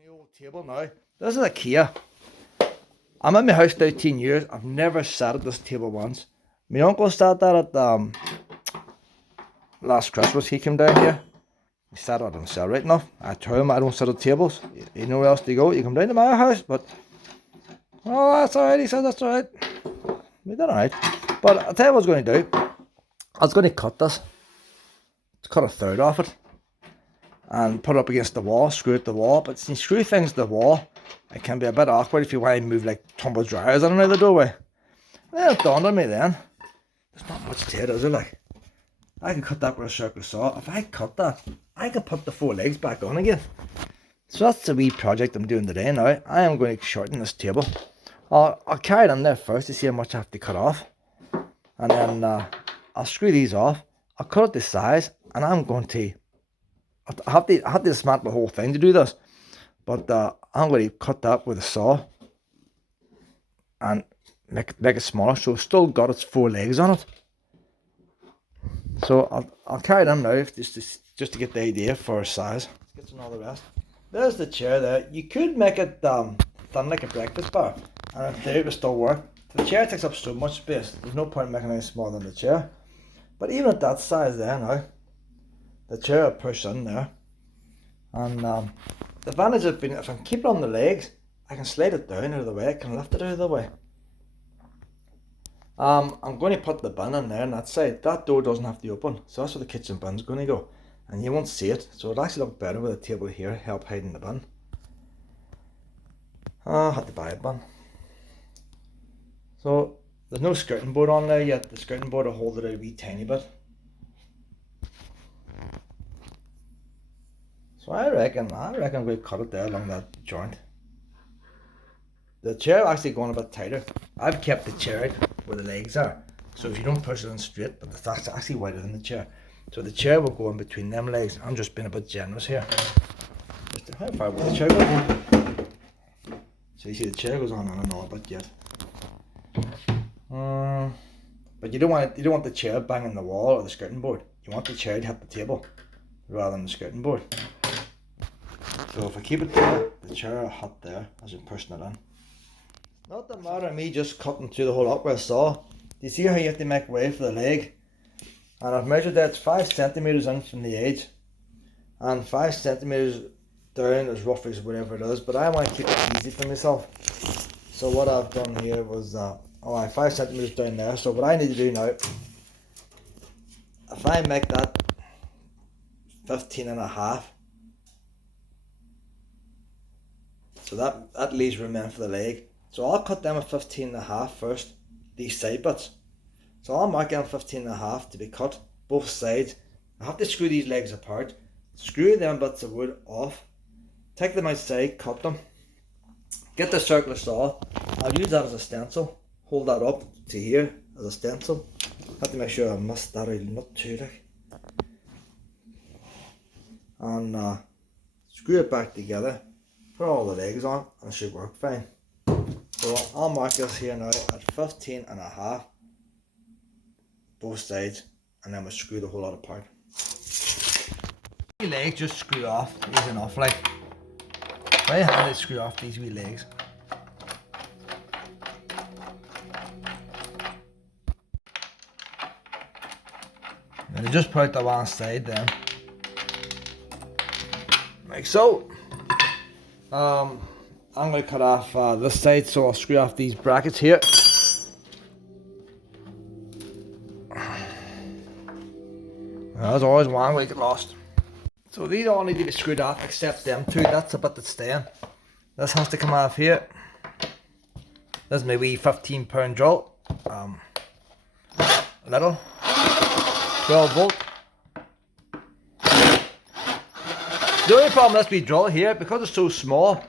My old table now. This is IKEA. I'm in my house now 10 years. I've never sat at this table once. My uncle sat there at last Christmas. He came down here. He sat at himself, right enough. I told him I don't sit at tables. You know where else to go. You come down to my house, but oh, that's alright. He said that's alright. We did alright. But I'll tell you what I was going to do. I was going to cut this. Let's cut a third off it and put it up against the wall, screw it to the wall. But since you screw things to the wall, it can be a bit awkward if you want to move like tumble dryers in and out of the doorway. Then it dawned on me then, there's not much to it, is there? Like, I can cut that with a circular saw. If I cut that, I can put the 4 legs back on again. So that's the wee project I'm doing today now. I am going to shorten this table. I'll carry it in there first to see how much I have to cut off. And then I'll screw these off. I'll cut it to size, and I'm going to I have to dismantle the whole thing to do this, but I'm going to cut that with a saw and make it smaller, so it's still got its 4 legs on it. So I'll carry it in now just to get the idea for size. Let's get some of the rest. There's the chair there. You could make it thin like a breakfast bar, and in theory it would still work. The chair takes up so much space, there's no point in making it smaller than the chair. But even at that size there now, the chair will push in there. And the advantage of being, if I can keep it on the legs, I can slide it down out of the way, I can lift it out of the way. I'm going to put the bin in there on that side. That door doesn't have to open, so that's where the kitchen bin's going to go. And you won't see it, so it'll actually look better with a table here, help hiding the bin. I had to buy a bin. So there's no skirting board on there yet. The skirting board will hold it out a wee tiny bit. So I reckon we'll cut it there along that joint. The chair actually going a bit tighter. I've kept the chair out where the legs are, so if you don't push it in straight, but that's actually wider than the chair. So the chair will go in between them legs. I'm just being a bit generous here. How far will the chair go? So you see the chair goes on and on a bit yet. But you don't want the chair banging the wall or the skirting board. You want the chair to hit the table rather than the skirting board. So if I keep it there, the chair will hit there as I'm pushing it in. Not the matter of me just cutting through the whole up with a saw. Do you see how you have to make way for the leg? And I've measured that it's 5 centimeters in from the edge, and 5 centimeters down as rough as whatever it is. But I want to keep it easy for myself. So what I've done here was 5 centimeters down there. So what I need to do now, if I make that 15.5, so that leaves room in for the leg. So I'll cut them at 15.5 first, these side bits. So I'll mark them 15.5 to be cut, both sides. I have to screw these legs apart, screw them bits of wood off, take them outside, cut them, get the circular saw. I'll use that as a stencil, hold that up to here as a stencil. Have to make sure I miss that out, not too like. And screw it back together, put all the legs on, and it should work fine. So I'll mark this here now at 15.5, both sides, and then we'll screw the whole lot apart. The legs just screw off, easy enough, like. Very handy to screw off these wee legs. And they just put out the one side then, like so. I'm going to cut off this side, so I'll screw off these brackets here. As always, one way to get lost. So these all need to be screwed off except them two. That's the bit that's staying. This has to come off here. This is my wee 15-pound drill. Little 12 volt. The only problem with this wee drill here, because it's so small,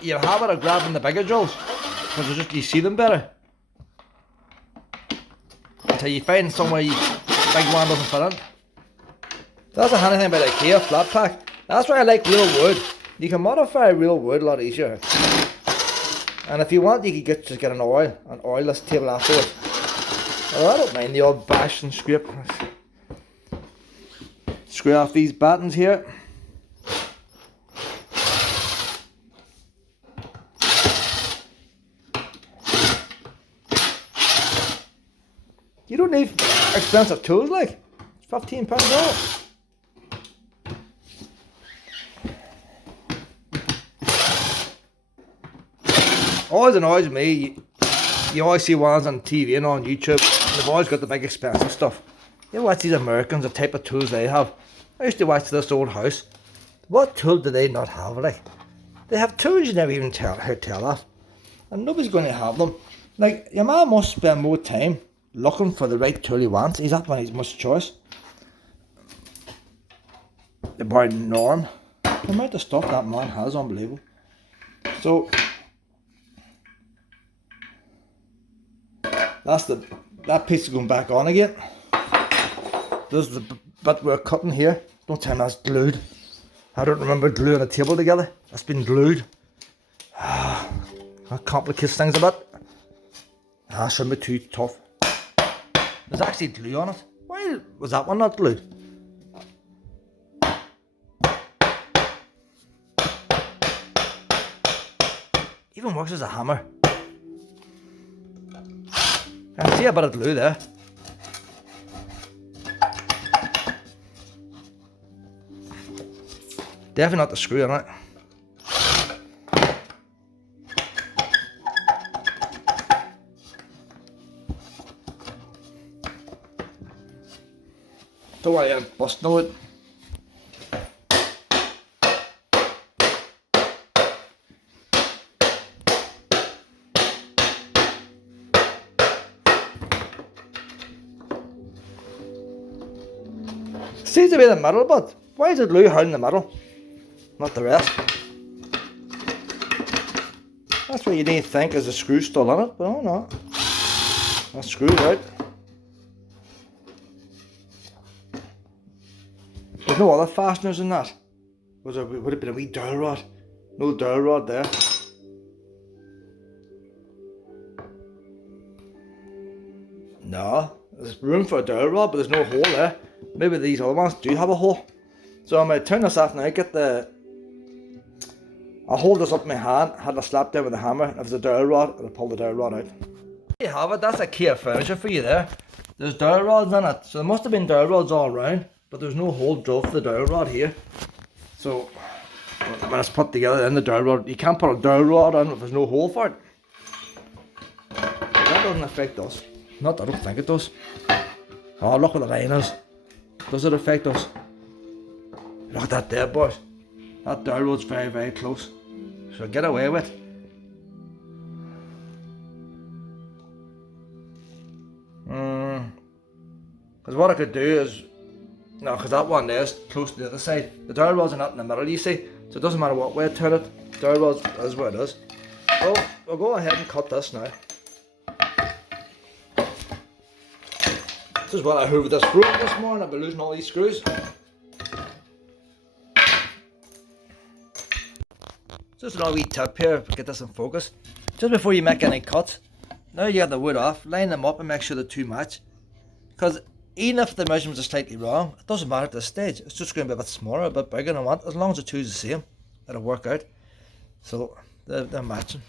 you have a habit of grabbing the bigger drills because you see them better. Until you find somewhere you big one doesn't fit in. That's the handy thing about IKEA flat pack. That's why I like real wood. You can modify real wood a lot easier. And if you want, you could just get an oil this table afterwards. Oh, I don't mind the odd bash and scrape. Screw off these battens here. You don't need expensive tools like. It's £15 all. Always annoys me, you always see ones on TV and on YouTube, and they've always got the big expensive stuff. You watch these Americans, the type of tools they have. I used to watch this old house. What tool do they not have, like? They have tools you never even tell of. And nobody's going to have them. Like, your man must spend more time looking for the right tool he wants. He's not when he's much choice. The boy Norm. The amount of stuff that man has, unbelievable. So, that piece is going back on again. This is the bit we're cutting here. Don't tell me that's glued. I don't remember gluing a table together. That's been glued. That complicates things a bit. Shouldn't be too tough. There's actually glue on it. Why was that one not glued? Even works as a hammer. I can see a bit of glue there. Definitely not the screw on it. Don't worry, I'm busting it. Seems to be the middle, but why is it glue hard in the middle? Not the rest. That's what you need to think is the screw still on it, but oh no. That screw's out. There's no other fasteners in that. Would have been a wee dowel rod. No dowel rod there. No, there's room for a dowel rod, but there's no hole there. Maybe these other ones do have a hole. So I'm going to turn this off now, I'll hold this up in my hand, had it slapped down with a hammer, and if there's a dowel rod, I'll pull the dowel rod out. There you have it, that's IKEA furniture for you there. There's dowel rods in it, so there must have been dowel rods all around, but there's no hole drilled for the dowel rod here. So, when it's put together in the dowel rod, you can't put a dowel rod on if there's no hole for it. That doesn't affect us. Not, I don't think it does. Oh, look at the liners. Does it affect us? Look at that there, boys. That dowel rod's very, very close. So get away with it. Because what I could do is, no, because that one there is close to the other side. The dowel rods are not in the middle, you see. So it doesn't matter what way I turn it. The dowel rods is where it is. So we'll go ahead and cut this now. This is what I hoovered this broom this morning. I've been losing all these screws. Just another wee tip here to get this in focus. Just before you make any cuts, now you get the wood off, line them up and make sure the two match. Because even if the measurements are slightly wrong, it doesn't matter at this stage. It's just going to be a bit smaller, a bit bigger than I want. As long as the two is the same, it'll work out. So they're matching.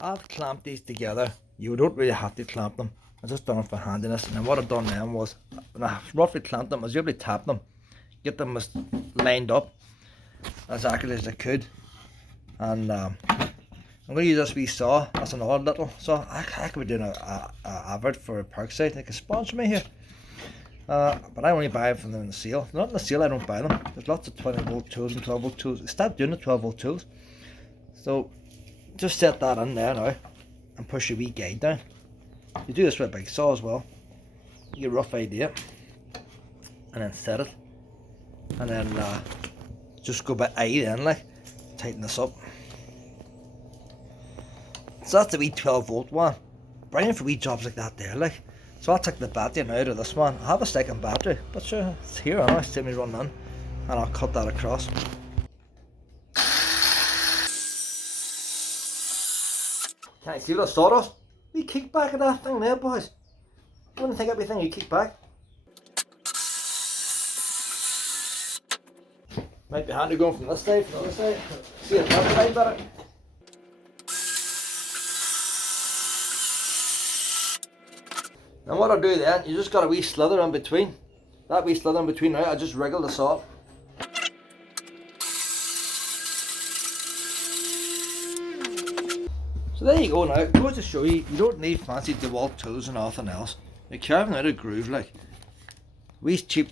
I've clamped these together. You don't really have to clamp them. I just done it for handiness, and then what I've done then was, when I roughly clamped them, I was able to tap them, get them as lined up as accurately as I could. And I'm going to use this wee saw. That's another little saw. I could be doing a advert for Parkside. They can sponsor me here. But I only buy them from them in the sale. If they're not in the sale, I don't buy them. There's lots of 20 volt tools and 12 volt tools. Stop doing the 12 volt tools. So just set that in there now and push your wee guide down. You do this with a big saw as well. You get a rough idea. And then set it. And then just go by eye then, like. Tighten this up. So that's the wee 12 volt one. Brilliant for wee jobs like that there, like. So I'll take the battery out of this one. I have a second battery, but sure, it's here. I'll see me run in, and I'll cut that across. Can you see the sawdust? We kick back at that thing there, boys. I wouldn't think everything you kick back. Might be handy going from this side to the other side. See it that side better. And what I do then, you just got a wee slither in between. That wee slither in between now, I just wriggle the saw. So there you go now. It goes to show you, you don't need fancy DeWalt tools and nothing else. You're carving out a groove like. Wee cheap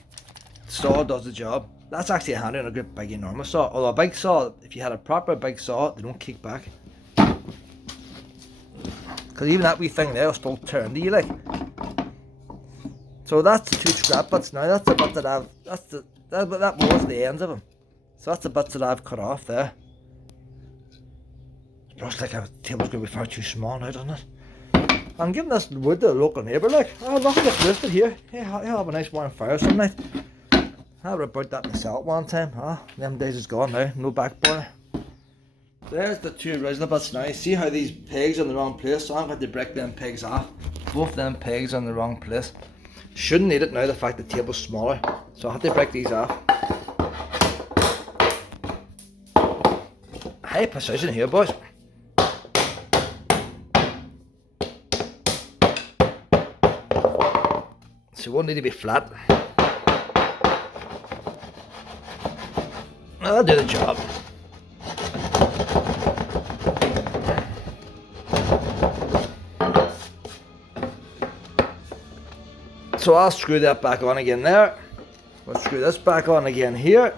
saw does the job. That's actually handy on a good big enormous saw. Although a big saw, if you had a proper big saw, they don't kick back. Because even that wee thing there will still turn to you like. So that's the two scrap bits now. That's the bit that I've, that was the ends of them. So that's the bits that I've cut off there. It looks like our table's going to be far too small now, doesn't it? I'm giving this wood to a local neighbour like. Oh look, it's roasted here. Hey, I'll have a nice warm fire some night. I would have brought that myself one time. Them days is gone now, no back burner. There's the two original bits now. See how these pegs are in the wrong place? So I'm going to break them pegs off. Both them pegs are in the wrong place. Shouldn't need it now, the fact the table's smaller. So I have to break these off. High precision here, boys. So it won't need to be flat. That'll do the job. So I'll screw that back on again there. We'll screw this back on again here.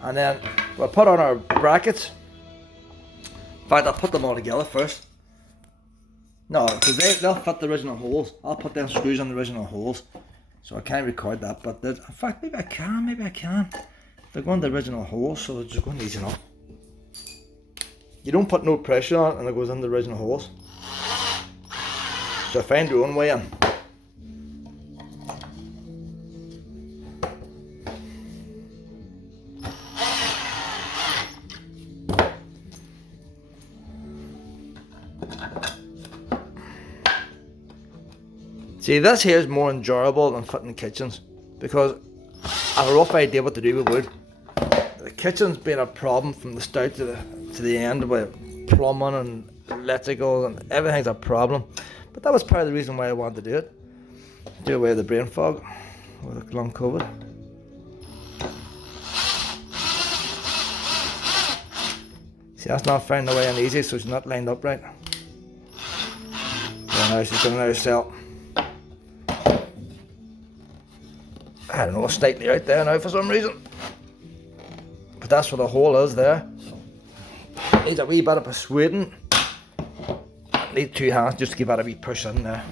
And then we'll put on our brackets. In fact, I'll put them all together first. No, because they'll fit the original holes. I'll put them screws on the original holes. So I can't record that, but in fact, maybe I can. They're going to the original holes, so they're just going easy enough. You don't put no pressure on it and it goes in the original holes. So find your own way in. See, this here is more enjoyable than fitting kitchens because I have a rough idea what to do with wood. The kitchen's been a problem from the start to the end with plumbing and electrical and everything's a problem. But that was part of the reason why I wanted to do it. Do away with the brain fog with long COVID. See, that's not finding the way in easy, so it's not lined up right. So now she's going to now sell. I don't know, slightly out there now for some reason. But that's where the hole is there. Needs a wee bit of persuading. Need two hands just to give that a wee push in there.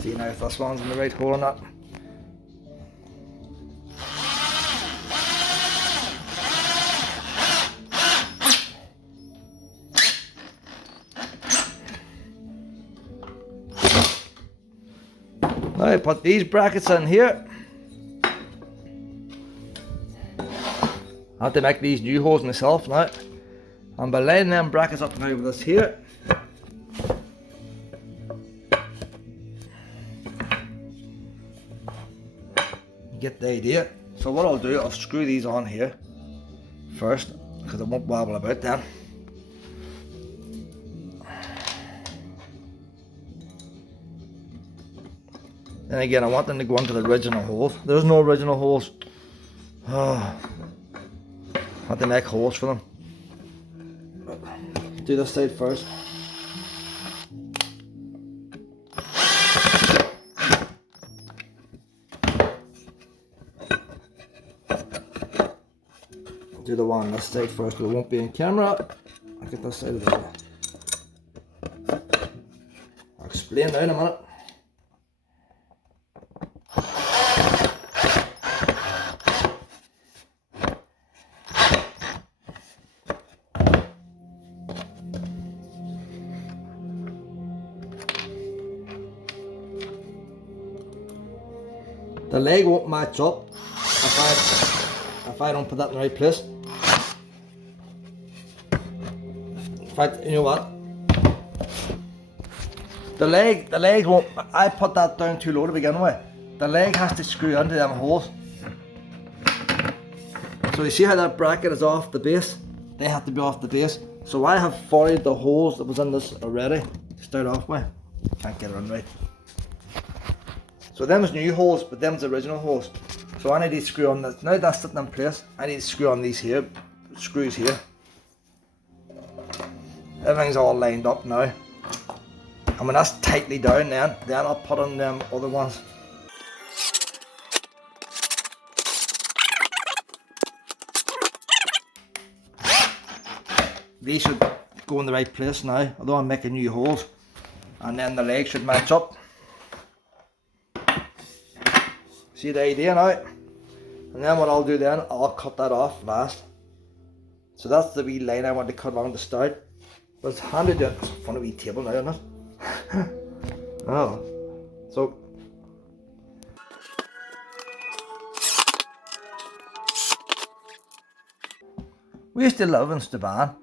See now if this one's in the right hole or not. Now I put these brackets in here. I have to make these new holes myself now. And by lining them brackets up now with this here. You get the idea. So what I'll do, I'll screw these on here first because it won't wobble about then. Then again, I want them to go into the original holes. There's no original holes. I have to make holes for them. Do this side first. Do the one on this side first, but it won't be in camera. I'll get this side of the. I'll explain that in a minute. The leg won't match up if I don't put that in the right place. In fact, you know what? The leg won't. I put that down too low to begin with. The leg has to screw into them holes. So you see how that bracket is off the base? They have to be off the base. So I have foiled the holes that was in this already to start off with. Can't get it on right. So them was new holes, but them's the original holes. So I need to screw on this. Now that's sitting in place, I need to screw on these here, screws here. Everything's all lined up now. And when that's tightly down then I'll put on them other ones. These should go in the right place now, although I'm making new holes. And then the legs should match up. See the idea now? And then what I'll do then, I'll cut that off last. So that's the wee line I want to cut along the start. But it's handy to, it's a funny wee table now, isn't it? Oh. So we used to live in Staban,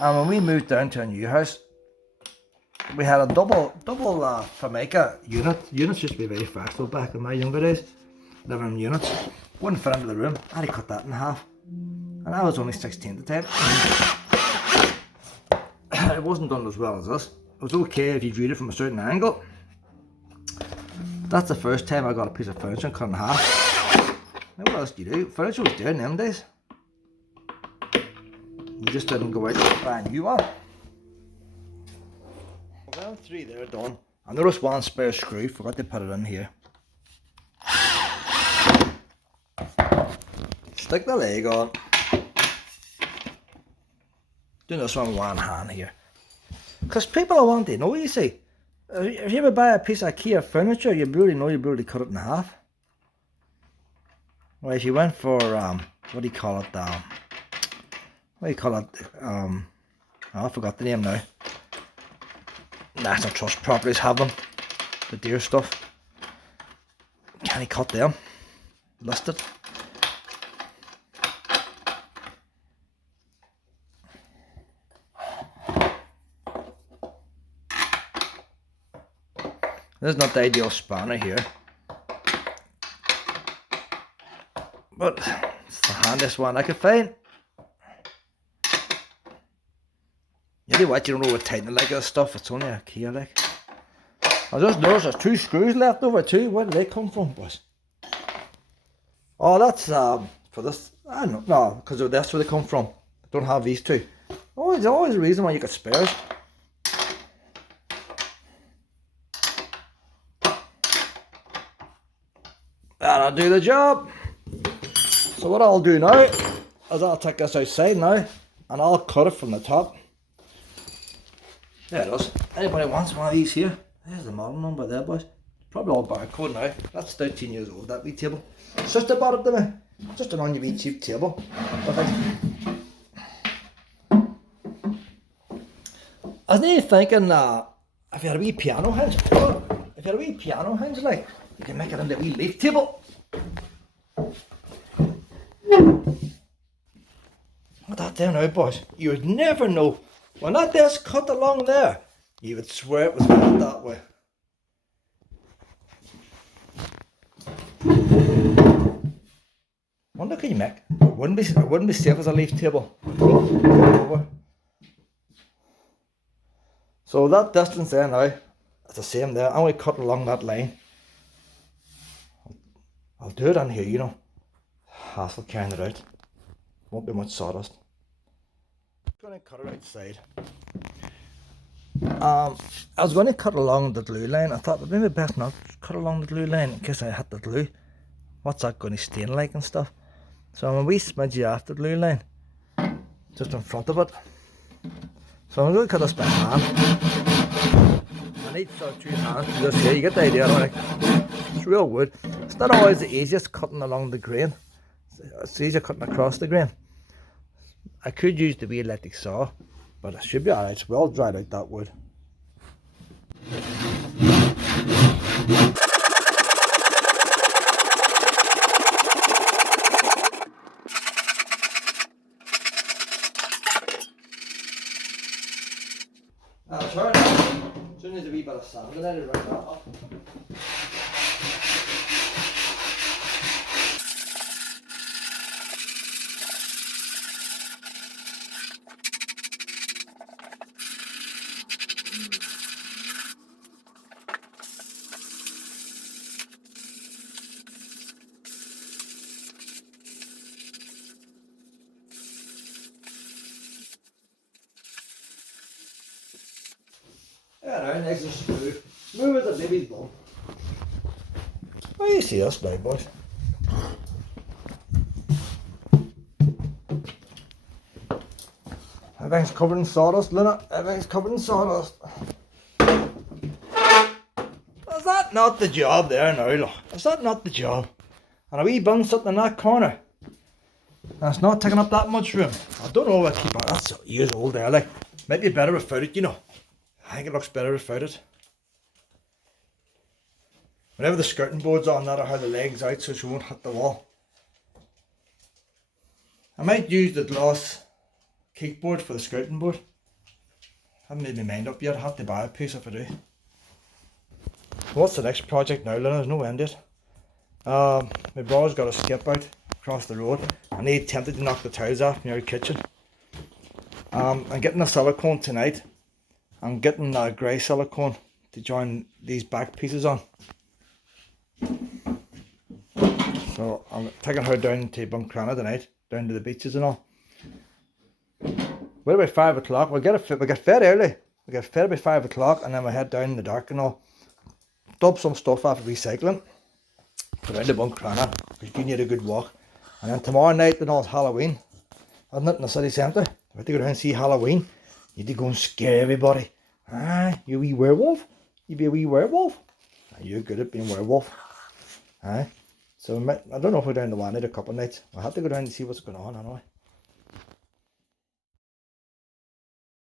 and when we moved down to a new house, we had a double Formica unit. Units used to be very fashionable back in my younger days. Living in units. Wouldn't fit into the room. I had to cut that in half. And I was only 16 at the time. It wasn't done as well as this. It was okay if you viewed it from a certain angle. That's the first time I got a piece of furniture and cut in half. Now what else do you do? Furniture was dear in them days. You just didn't go out and buy a new one. Well, 3 there done. I noticed one spare screw, forgot to put it in here. Stick the leg on. Do this one with one hand here. Because people are wanting to know, you see. If you ever buy a piece of IKEA furniture, you really know you'll be able to cut it in half. Well, if you went for, what do you call it, oh, I forgot the name now. National Trust Properties have them. The deer stuff. Can you cut them? Listed. This is not the ideal spanner here, but it's the handiest one I could find. You know what, you don't know what tighten like this stuff, it's only a IKEA like. I just noticed there's 2 screws left over too. Where did they come from, boys? Oh, that's for this. I don't know, no, because that's where they come from. I don't have these 2. Always a reason why you get spares. That'll do the job. So what I'll do now is I'll take this outside now and I'll cut it from the top. There it is. Anybody wants one of these here? There's the model number there, boys. Probably all barcode now. That's 13 years old, that wee table. Sister bought it to me. Just an on your wee cheap table. I was nearly thinking if you had a wee piano hinge, like, you can make it into a wee leaf table. Look at that there now, boys. You would never know. When that desk cut along there, you would swear it was cut that way. Wonder can you make? It wouldn't be safe as a leaf table. So that distance there now, it's the same there. I'm going to cut along that line. I'll do it on here, you know. Hassle carrying it out. Won't be much sawdust. I'm going to cut it outside. I was going to cut along the glue line. I thought maybe best not cut along the glue line in case I hit the glue. What's that going to stain like and stuff? So I'm a wee smidgy off the glue line, just in front of it. So I'm going to cut this by hand. I need sort of 2 hands to do this here. You get the idea, like, it's real wood. It's not always the easiest cutting along the grain. It's easier cutting across the grain. I could use the wee electric saw, but it should be alright. It's well dried out, that wood. That's right. As soon as a wee bit of sand in it, right up. Yeah, right, nice and smooth. Smooth as a baby's bum. Well, you see us now, boys. Everything's covered in sawdust, Luna. Everything's covered in sawdust. Is that not the job there now, look? Is that not the job? And a wee bin sitting in that corner. That's not taking up that much room. I don't know what keep on. That's years old there, like. Might be better without it, you know. I think it looks better without it. Whenever the skirting board's on, that'll have the legs out so she won't hit the wall. I might use the gloss cake board for the skirting board. I haven't made my mind up yet. I have to buy a piece if I do. What's the next project now, Lena? There's no end yet. My brother's got a skip out across the road and he attempted to knock the tiles off near the kitchen. I'm getting a silicone tonight. I'm getting a grey silicone to join these back pieces on. So I'm taking her down to Buncrana tonight, down to the beaches and all. We're about 5 o'clock. We get fed early. We get fed about 5 o'clock and then we head down in the dark and all. Dump some stuff after recycling. Go down to Buncrana because you need a good walk. And then tomorrow night, you know, it's Halloween, isn't it, in the city centre? We have to go down and see Halloween. You need to go and scare everybody. Ah, you a wee werewolf? You be a wee werewolf? Ah, you're good at being a werewolf. Ah, so I don't know if we're down to one night or a couple of nights. We'll have to go down and see what's going on anyway.